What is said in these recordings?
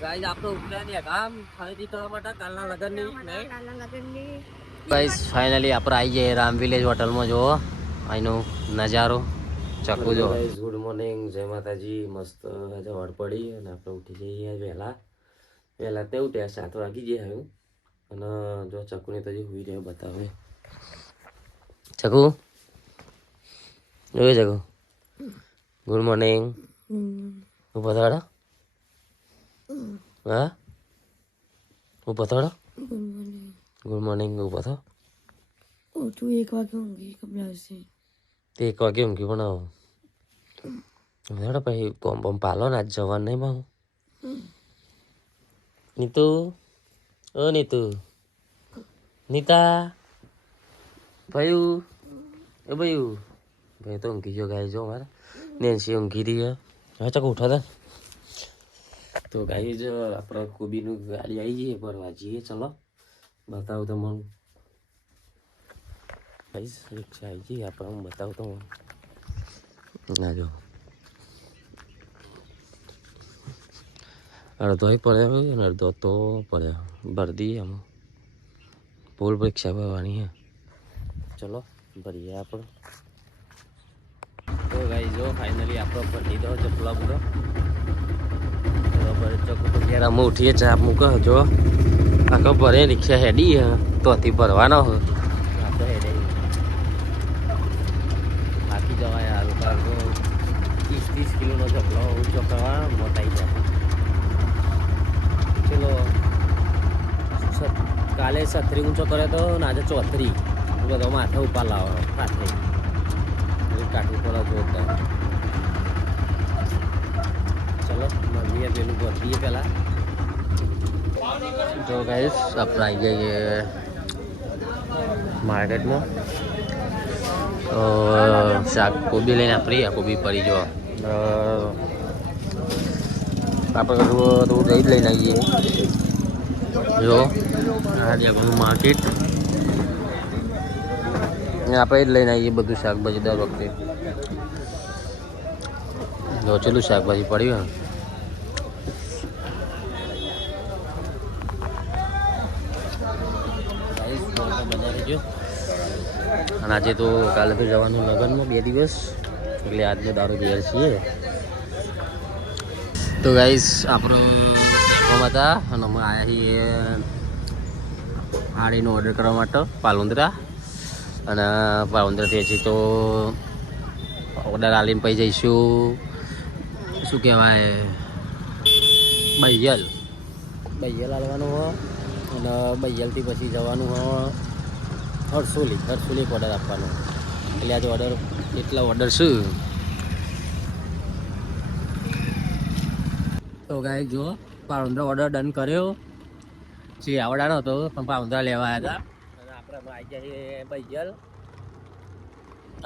Guys આપણે ઉપરાની કામ ખરીદી કરવા માટે કાલના લગનની ગાઈસ ફાઇનલી આપણે આવી જઈએ રામ વિલેજ હોટલમાં જો અહીંનો નજારો ચકુ જો. ગાઈસ ગુડ મોર્નિંગ, જય માતાજી. મસ્ત જવાડ પડી અને આપણે ઉઠી જઈએ વહેલા તે ઉઠ્યા 7 વાગી ગયા આવ્યું અને જો ચકુને તો હજી હુઈ રહ્યો બતાવે. ચકુ જોઈ ચકુ ગુડ મોર્નિંગ. ઊભો થાડો. હા ઊભો થાડો. Good morning. ઊભો થો. તું 1 વાગે ઊંઘી કબલાવશે. તે 1 વાગે ઊંઘી પણ હવે પછી કોમ પાલો ને આજ જવાનું નહીં બહુ. નીતુ ઓ નીતુ નીતા ભાઈ એ ભાઈ તો ઊંઘી ગયો ગાય જો મારે નેન્સી ઊંઘી રહી હા ચક ઉઠો તા. તો ગાઈ જ આપણે કોબીનું ગાડી આવી જઈએ ભરવા જઈએ. ચલો બતાવું તો મને ગાઈસ રિક્ષા આવી જઈએ આપણે. હું બતાવું તો ના જો અડધો પડ્યો અને અડધો તો પડ્યો ભરી દઈએ. આમાં પોલ પરીક્ષા ભરવાની હે. ચલો ભરીએ આપણે. તો ગાઈ જો ફાઇનલી આપણો ભરી દીધો ચપલા પૂરો બરાબર. ચકુ તો ઘેર અમે ઉઠીએ ચા મૂકો જો આખો ભરે રિક્ષા હેડી તોથી ભરવાનો હોય આપણે હેડે થાકી જવાય યાર. 30 કિલોનો ચપલો ઊંચો કરવા મોટાઈ જાય. ચલો કાલે 36 ઊંચો કરે તો આજે 34 બધો માથે ઉપર લાવો હાથે કાઢવું પડે જોરદાર. ચલો મળીએ પેલું ભરીએ પહેલાં. જો ગાઈસ આપણે આવી જઈએ માર્કેટમાં. શાક કોબી લઈને આપણી આ કોબી પડી જો આપણે કશું તો દહીં જ લઈને આવીએ. જો આ બધું માર્કેટ આપણે જ લઈને આવીએ બધું શાકભાજી દર વખતે. જો ચેલું શાકભાજી પડ્યું અને આજે તો કાલે તો જવાનું લગ્નમાં 2 દિવસ એટલે આજનો દારૂ ઘેર છીએ. તો ગાઈસ આપણો કોમ હતા અને અમે આવ્યા છીએ હાડીનો ઓર્ડર કરવા માટે પાલુંદ્રા. અને પાલુંદ્રાથી હજી તો ઓર્ડર આલીને પછી જઈશું શું કહેવાય બૈયલ આવવાનું હોય અને બૈયલથી પછી જવાનું હોય હરસોલી એક ઓર્ડર આપવાનો. એટલે આજે ઓર્ડર એટલા ઓર્ડર શું. તો ગાય જો પાઉંદ્રા ઓર્ડર ડન કર્યો જે આવડાનો હતો પણ પાઉંદ્રા લેવા આવ્યા હતા. અને આપણે આવી ગયા છીએ બૈયલ.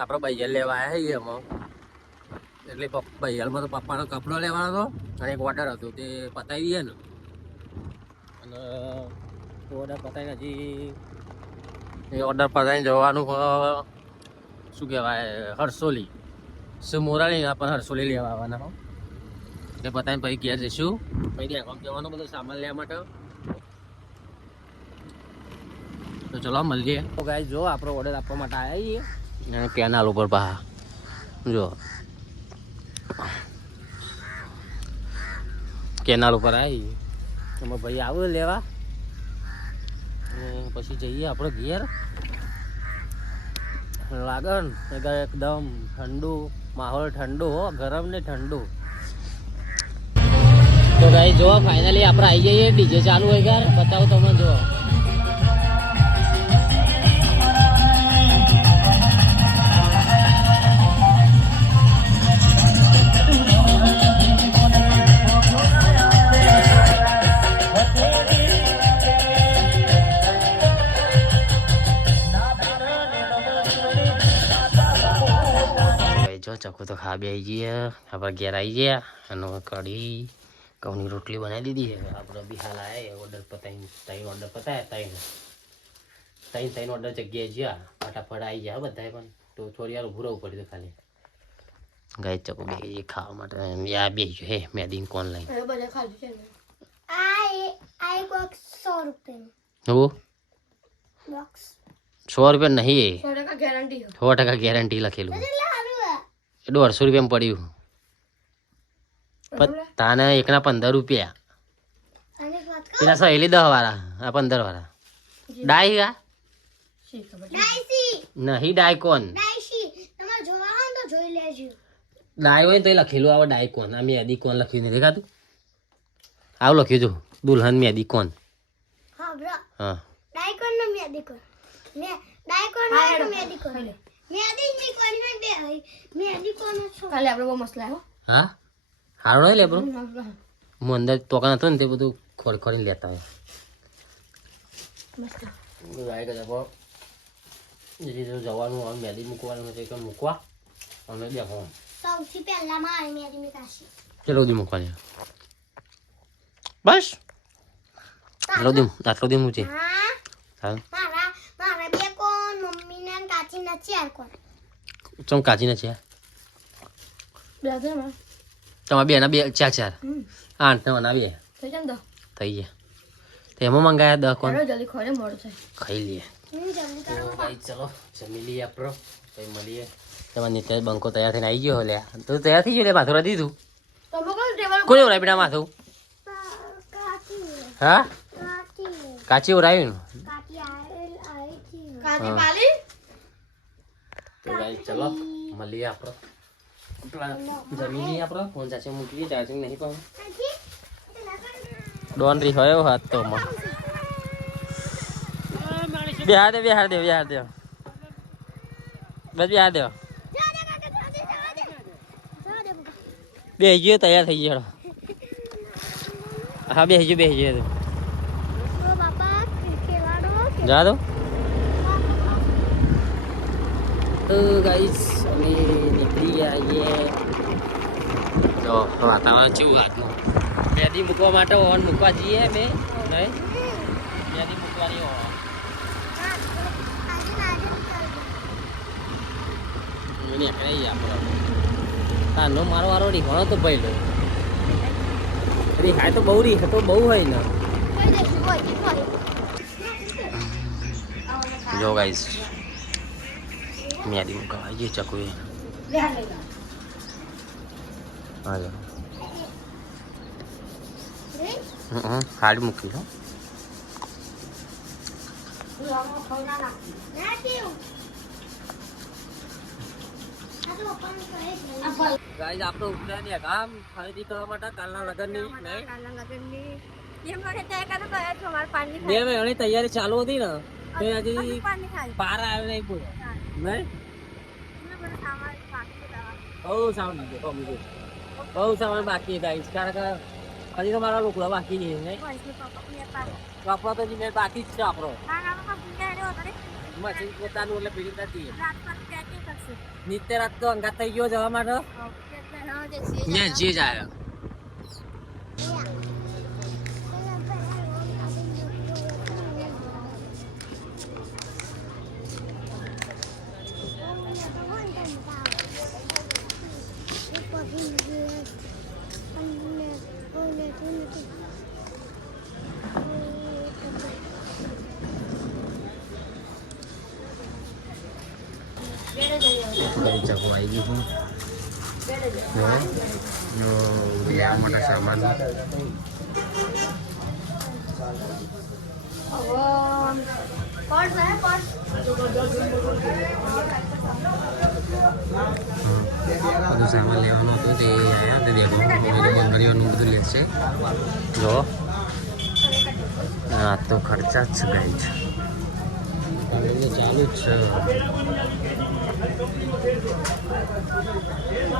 આપણે બૈયલ લેવા આવ્યા છીએ એમાં એટલે બૈયલમાં તો પપ્પાનો કપડો લેવાનો હતો અને એક ઓર્ડર હતો તે પતાવી દઈએ ને. અને ઓર્ડર પતાવીને હજી એ ઓર્ડર પતાવીને જવાનું શું કહેવાય હરસોલી મોરાલી પણ હરસોલી લેવા આવવાના હો. એ પતાવીને પછી ઘેર જઈશું. પછી ત્યાં જવાનું બધું સામાન લેવા માટે. તો ચલો મળીએ. તો ગાઈસ જો આપણો ઓર્ડર આપવા માટે આવ્યા છીએ અને કેનાલ ઉપર પા જો કેનાલ ઉપર આવી એમાં ભાઈ આવું લેવા પછી જઈએ આપણે ઘેર. લાગન એકદમ ઠંડુ માહોલ, ઠંડુ હો ગરમ ને ઠંડુ. તો ગાઈસ જો ફાઇનલી આપણે આવી જઈએ. ડીજે ચાલુ હોય યાર બતાવો તમે જો. ચકુ તો ખા બે આવી જઈએ આપણે ઘેર આવી ગયા અને કઢી ઘઉંની રોટલી બનાવી દીધી છે. આપણે બી હાલ આવ્યા ઓર્ડર પતાવીને 3 ઓર્ડર પતાવ્યા. 3 ઓર્ડર જગ્યાએ જ્યાં ફટાફટ આવી ગયા બધા. પણ તો થોડી વાર ઊભું રહેવું પડ્યું ખાલી. ગાય ચકુ બે ખાવા માટે યા બે હે મેદીન કોણ લાઈન આ એક બોક્સ 100 રૂપિયાનું હું બોક્સ 100 રૂપિયા નહીં 100% ગેરંટી 100% ગેરંટી લખેલું એટલે સારું હે એ 150 રૂપિયામાં પડ્યું પણ તાને એકના 15 રૂપિયા અને એક વાત પેલા સહેલી 10 વાળા આ 15 વાળા ડાઈ આ ડાઈસી નહીં ડાયકોન ડાઈસી તમારે જોવા હોય ને તો જોઈ લેજો ડાય હોય ને તો એ લખેલું આવે ડાયકોન આ મેદી કોન લખ્યું નહીં દેખાતું આવું લખ્યું જો દુલ્હન મેદી કોન હા બ્રો હા ડાઈકોન નો મેદીકોન મે ડાઈકોન નો મેદીકોન મેદીકોન માં બે હોય મેદીકોન છો કાલે આપણે બહુ મસ્ત લાવ્યો હા હારો નહીં લે બ્રો હું અંદર તોકા હતો ને તે બધું ખોલીને લેતા હોય મસ્ત ગાય કદાચ જવાનું હવે મેદી મૂકવાનું છે કે મૂકવા અમે બેઠો સૌથી પહેલા મારી મેદી મે કાશી ચલો દી મૂકવાની બસ આટલો દી મૂકે હા હા મારા બે કોણ મમ્મી ને કાચી ના ચાર કોણ ચમ કાચી ને છે બે છે માં તમારા બે ના બે ચાર 8 ના બે થઈ જાય ને થઈ ગયા તો એમાં મંગાયા 10 કોણ તો જલ્દી ખોરે મોડું થાય ખાઈ લઈએ તો ભાઈ ચલો જમી લઈએ આપણો પછી મળીએ તમારે નીચે બંકો તૈયાર થઈને આવી ગયો લે તું તૈયાર થઈ ગયો લે માથું દીધું તો મોકલ ટેબલ કોને ઉરાય બેટા માથું કાચી હા કાચી કાચી ઉરાયું ને કાચી આઈ થી કાચી પાલી તો ભાઈ ચલો મળીએ આપણો જમી લઈએ આપણો ફોન ચાચે મૂકી ચાર્જિંગ નહીં પાઉં ડોન રી હોય હાથ તો બિહાર દે બસ બિહાર દે બેસી ગયો તૈયાર થઈ ગયો હા બેસી ગયો બાપા ખેલાડો જા દો તો ગાઈસ અમે નીકળી ગયા છીએ જો વાતાવરણ કેવું આજનું મેદી મૂકવા માટે ઓન મૂકવા જઈએ અમે નહીં મેદી મૂકવાની ઓન નીકળી આપણે તારનો મારો વારો રીહવાનો તો ભાઈ લો રીહાય તો બહુ રીહ તો બહુ હોય ને જો ગાઈસ મેદી મૂકવા આવીએ ચકુએ હાલો હાડ મૂકી લો ગાઈસ આપણે ઉપરાની કામ ખરીદી કરવા માટે કાલના લગનની નહીં બે મહિનાની તૈયારી ચાલુ હતી ને તો હજી પાર આવ્યો નહીં પૂરો નહીં બહુ સામાન બાકી ગાઈસ કારણ કે હજી તો મારા લોકો બાકી નહીં કપડા તો જીને બાકી જ છે આપણો મશીન પોતાનું એટલે પીડી નથી નિત્ય રાત તો અંગાત થઈ ગયો જવા માટે જે જ આવ્યો ચકવાઈ ગયું મોટા સામાન બધું સામાન લેવાનું હતું તે આવ્યા તે દેખો બંગડીઓનું બધું લેશે જો આ તો ખર્ચા જ ગાઈ છે ચાલુ જ છે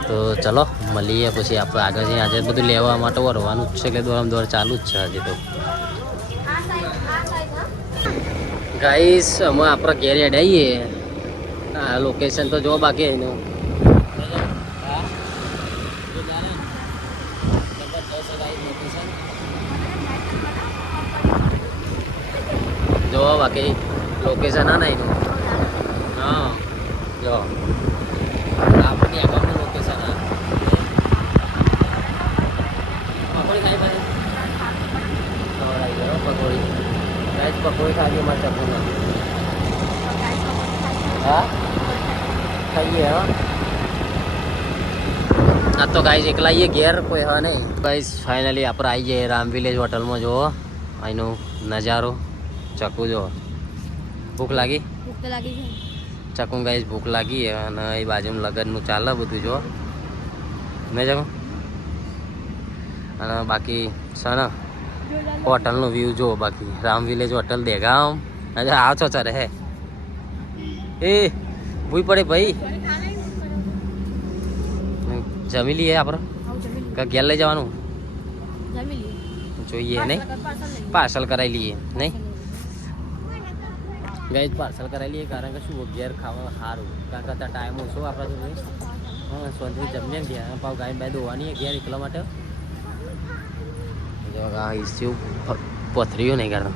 તો ચલો મળીએ પછી આપણે આગળ જઈને આજે બધું લેવા માટે વરવાનું જ છે એટલે દોડ ચાલુ જ છે હજી તો ગાઈસ અમે આપણા ઘેર હેડ આવીએ આ લોકેશન તો જો બાકી એનું જો બાકી લોકેશન આ નહીં હા જો આપણી આગળનું લોકેશન આ આપણે કાંઈ ભાઈ પકોડી ગાઈસ પકોડી ખાવી અમારે ચકુને હા ખાઈએ હા આ તો ગાઈસ એકલા આવીએ ઘેર કોઈ હા નહીં ગાઈસ ફાઇનલી આપણે આવી જઈએ રામ વિલેજ હોટલમાં જુઓ અહીંનો નજારો ચકુ જો ભૂખ લાગી ભૂખ તો લાગી છે ચકુ ગાઈસ ભૂખ લાગી અને એ બાજુમાં લગનનું ચાલે બધું જો મેં ચકુ અને બાકી છે ને હોટલનો વ્યૂ જો બાકી રામ વિલેજ હોટલ દેગામ અચ્છા આવ છો સર હે એ ભૂઈ પડે ભાઈ જમી લઈએ આપણે કે ઘેર લઈ જવાનું જમી લઈએ જોઈએ નહીં પાર્સલ કરાવી લઈએ નહીં ગઈ પાર્સલ કરાવી લઈએ કારણ કે શું ઘેર ખાવા સારું કારણ કે ટાઈમ ઓછો આપણા જોડે હા સોનથી જમીએ ને ત્યાં પાવ ગાય બાય દોવાની ઘેર એકલા માટે જો પથરીઓ નહીં કારણ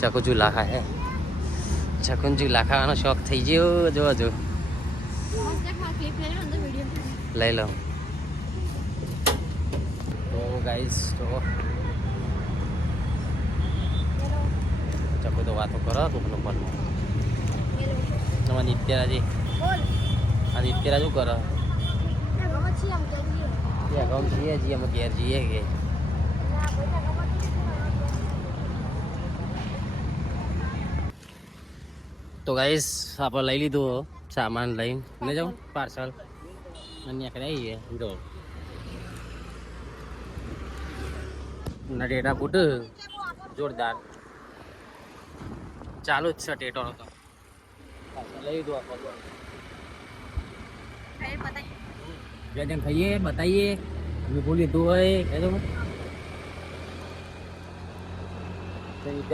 ચકુ ચૂલા ખાય ચકુન ચૂલા ખાવાનો શોખ થઈ ગયો જો જો લઈ લો તો ગાઈસ તો ચકુ તો વાતો કરો કોકનો ફોનમાં નિત્યરાજી આ નિત્યરા શું કરો ગમ છીએ છીએ અમે ઘેર જઈએ કે તો ગાઈસ આપણે લઈ લીધું સામાન લઈને લઈ જાઉં પાર્સલ અને આવીએ જો ટેટા ફૂટ જોરદાર ચાલુ જ છે ટેટો તો લઈ લીધું આપણે જેમ ખાઈએ બતાવીએ મીઠું લીધું હોય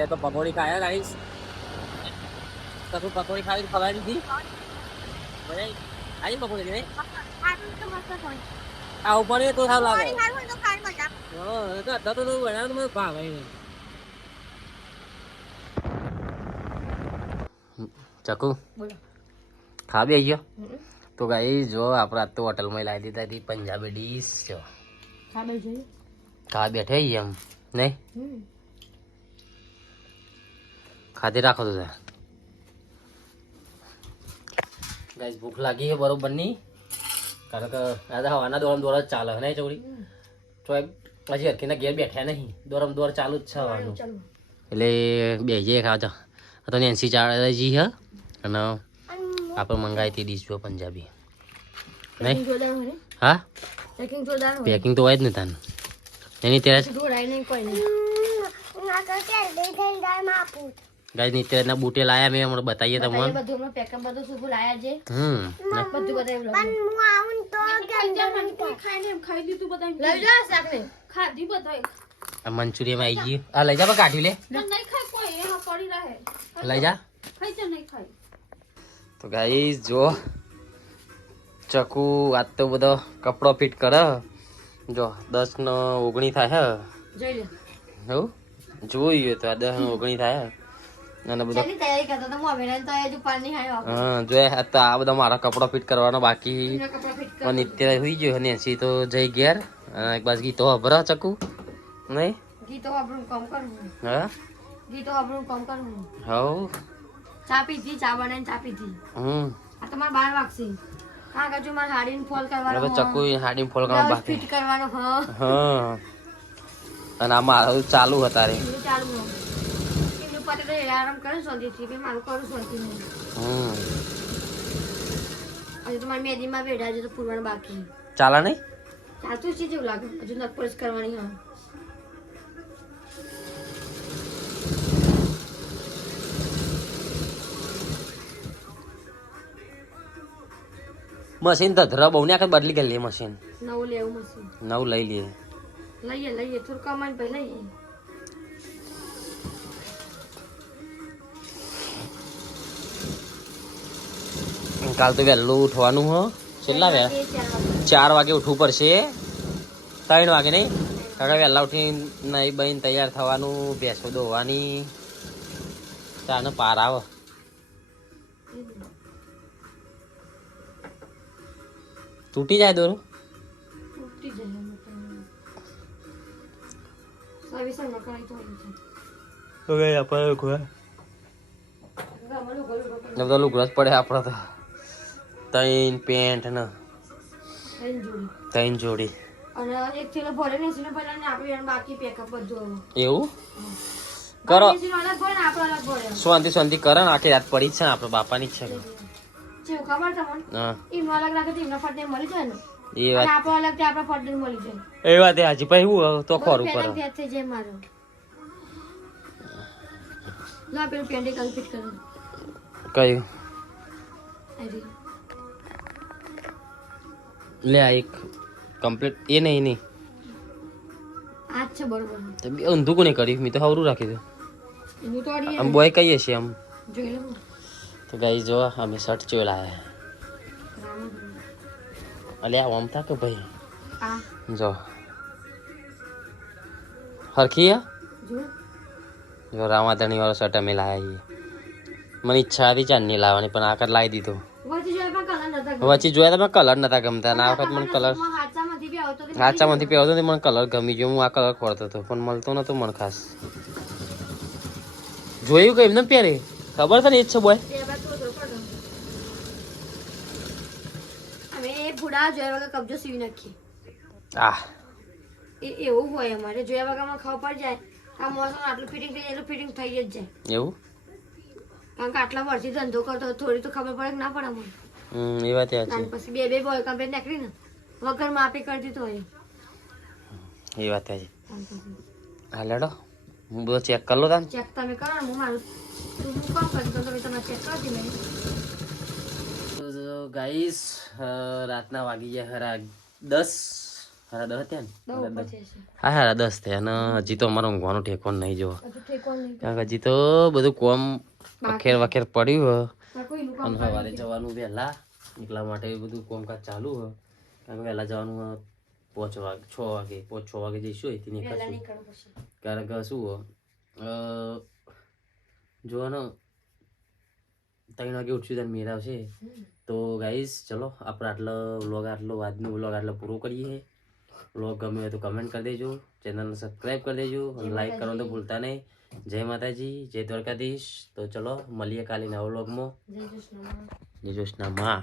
એ તો પકોડી ખાયા ગાઈસ કશું પકોડી ખાવી ખવાય નથી આવી પકોડી નહીં આ ઉપર તો સારું લાગે તો બનાવ તો ભાવે ચકુ ખા બે ગયો તો ગાઈ જો આપણે આજ તો હોટલમાં લાવી દીધા હતી પંજાબી ડીશ જો ખા બેઠે એમ નહીં ખાધી રાખો તો ગાઈસ ભૂખ લાગી છે બરોબર ની કારણ કે આજે હવાના દોરમ દોર જ ચાલે નહીં ચોરી તો હજી હરખીના ઘેર બેઠ્યા નહીં દોરમ દોર ચાલુ જ છે હવાનું એટલે બે જઈએ ખાવા તો નેન્સી ચાળજી હ અને આપણે મંગાવી હતી ડીશ જો પંજાબી નહીં હા પેકિંગ તો હોય જ ને તાને એની ત્યારે ગાઈસ નીત્યના બૂટે લાયા મેં હમણાં બતાવીએ તમને બધું પેકઅપ બધું શું લાયા છે બધું બતાવ્યું પણ હું આવું તો ખાઈને એમ ખાઈ લીધું બધા લઈ જા શાકને ખાધી બધા મંચુરિયન આવી ગયું આ લઈ જા કાઢી લે નહીં ખાય કોઈ એમાં પડી રહે લઈ જા ખાઈ જા નહીં ખાય તો ગાઈસ જો ચકુ આજ તો બધો કપડો ફિટ કરે જો 10 નો 19 થાય હે જોઈ લે એવું જોઈએ તો આ 10 નો 19 થાય અને બધો તૈયારી કરતો તો હું અવેરા તો હજુ પાણી આવ્યો હા જો તો આ બધા મારા કપડો ફિટ કરવાનો બાકી નિત્ય હોઈ ગયો નેન્સી તો જઈ ઘેર એક બાજુ ગીતો હભરા ચકુ નહીં ગીતો આપણું કામ કરવું હા ગીતો આપણું કામ કરવું હવ ચા પીધી ચા બનાવીને ચા પીધી આ તો મારે 12 વાગશે હા કાજુ મારે હાડીને ફોલ કરવાનો તો ચકુ હાડીને ફોલ કરવાનો બાકી ફિટ કરવાનો હા અને આ મારું ચાલુ હતા રે ચાલુ એમનું પતે તો આરામ કરે શાંતિથી બી મારું કરું શાંતિ નહીં હજુ તો મારી મેદીમાં બેઠા હજુ તો પૂરવાનું બાકી ચાલે નહીં ચાલતું છે જેવું લાગે હજુ નકપરસ કરવાની હા મશીન તો ધરા બહુ ને આખે બદલી ગયેલી મશીન નવું લેવું મશીન નવું લઈ લઈએ લઈએ થોડું કમાઈને પછી લઈએ કાલ તો વહેલું ઉઠવાનું હો કેટલા વે 4 વાગે ઉઠવું પડશે 3 વાગે નહીં કાકા વહેલા ઉઠી નહીં બહીને તૈયાર થવાનું ભેંસો દોવાની ચાને પાર આવે તૂટી જાય દોરું સર્વિસ ન કરાય તો એવું છે. તો કઈ આપણે કોઈ ગામનું ઘર ઉપર ને બધા લુગડા જ પડે આપણા તો ત્રણ પેન્ટ ને લઈને જોડી. 3 જોડી અને એક થેલો ભરે ને એસીનો ભરે ને આપણે એનું બાકી પેકઅપ બધું હવે. એવું કરો એસીનો અલગ ભરે ને આપણો અલગ ભરે. શાંતિ કરે ને આખી રાત પડી જ છે ને આપણે બાપાની જ છે કે. જેવું ખબર તમને હા એમનો અલગ રાખે તો એમના ફરતે મળી જાય ને એ અને વાત આપણો અલગ તે આપણા ફરતે મળી જાય. એ વાત હાજી ભાઈ હું તો ખોરું પહેલા પર જ થઈ જાય મારો. લા પેલું પેન્ડી કાલ ફિટ કરો. કયું અરે લે આ એક કમ્પ્લીટ એ નહીં આ જ છે બરોબર. તો બે ઊંધું કોને કર્યું મેં તો હવરું રાખી દઉં એનું તો અડીએ આમ બોય કહીએ છીએ આમ જોઈ લો. તો ગાઈ જો અમે શર્ટ ચોય લાયા અલ્યા આમ થા કે ભાઈ આ જો હરખી હે? જો જો રામાધણી વાળો શર્ટ અમે લાયા છીએ મને ઈચ્છા હતી ચાંદની લાવવાની પણ આ કર લાવી દીધો વચ્ચે જોયા પણ કલર નતા વચ્ચે જોયા તમે કલર નતા ગમતા ના વખત મને કલર હાચામાંથી બી આવતો તો સાચામાંથી પહેરતો હતો મને કલર ગમી ગયો હું આ કલર ખોરતો હતો પણ મળતો નતો મને ખાસ જોયું કે એમને પહેરે ખબર છે ને એ જ છે બોય તે બાદ તો પડો. અમે એ બુડા જોયા વગર કબજો સીવી નાખીએ. આ એ એવું હોય અમારે જોયા વગર અમને ખબર પડી જાય આ મોસમ આટલું ફિટિંગ થઈ એટલું ફિટિંગ થઈ જ જાય. એવું કારણ કે આટલા વર્ષથી ધંધો કરતો હોય, થોડી તો ખબર પડે કે ના પડે અમને. એ વાત અને સાચી પછી બે બોય કમ્પ્લેટ નીકળી ને વગર માપી કરતી તો હોય. એ વાત સાચી હા લેડો હું બધો ચેક કરી લો તાન ચેક તમે કરો ને હું મારું હું કામ કરી તો તમે તમારે ચેક કરી દે. ગાઈસ રાતના વાગી ગયા હરા 10 હરા 10 થયા ને હા હરા 10 થયા અને હજી તો અમારો ઊંઘવાનો ઠેકોન નહીં જોવો કારણ કે હજી તો બધું કોમ વખેર પડ્યું અને સવારે જવાનું વહેલા એટલા માટે બધું કોમકાજ ચાલુ હોય કારણ કે વહેલા જવાનું 5 વાગે 6 વાગે 5-6 વાગે જઈશું અહીંથી નીકળશું કારણ કે શું જોવાનો 3 વાગે ઉઠશું ત્યારે મેળ આવશે તો ગાઈસ ચલો આપણે આજનો વ્લોગ આટલો પૂરો કરીએ વ્લોગ ગમ્યો હોય તો કમેન્ટ કરી દેજો ચેનલને સબસ્ક્રાઈબ કરી દેજો અને લાઈક કરવાનું તો ભૂલતા નહીં જય માતાજી જય દ્વારકાધીશ તો ચલો મળીએ કાલે નવા વ્લોગમાં જય કૃષ્ણ માં